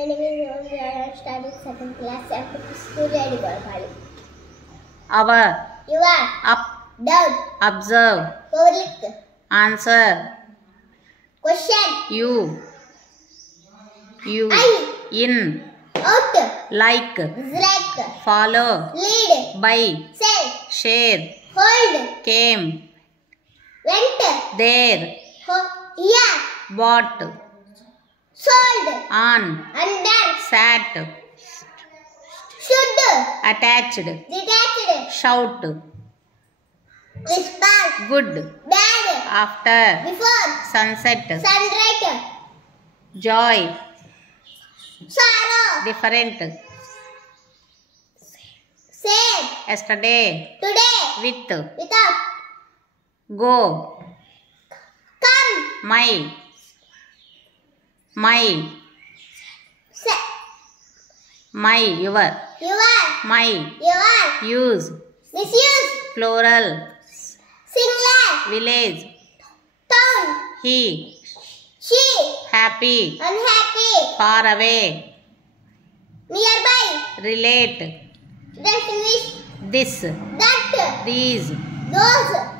My name is Rosie. I am studying second class at school at Golpalli. Our. Your. Up. Down. Observe. Overlook. Answer. Question. You. I. In. Out. Like. Like. Follow. Lead. Buy. Sell. Share. Hold. Came. Went. There. Here. Bought. Sold. On. Under. Sat. Should. Attached. Detached. Shout. Whisper. Good. Bad. After. Before. Sunset. Sunrise. Joy. Sorrow. Different. Same. Yesterday. Today. With. Without. Go. Come. My. Say. My. Your. Your. My. Your. Use. Misuse. Plural. Singular. Village. Town. He. She. Happy. Unhappy. Far away. Nearby. Relate. Distinguish. This. That. These. Those.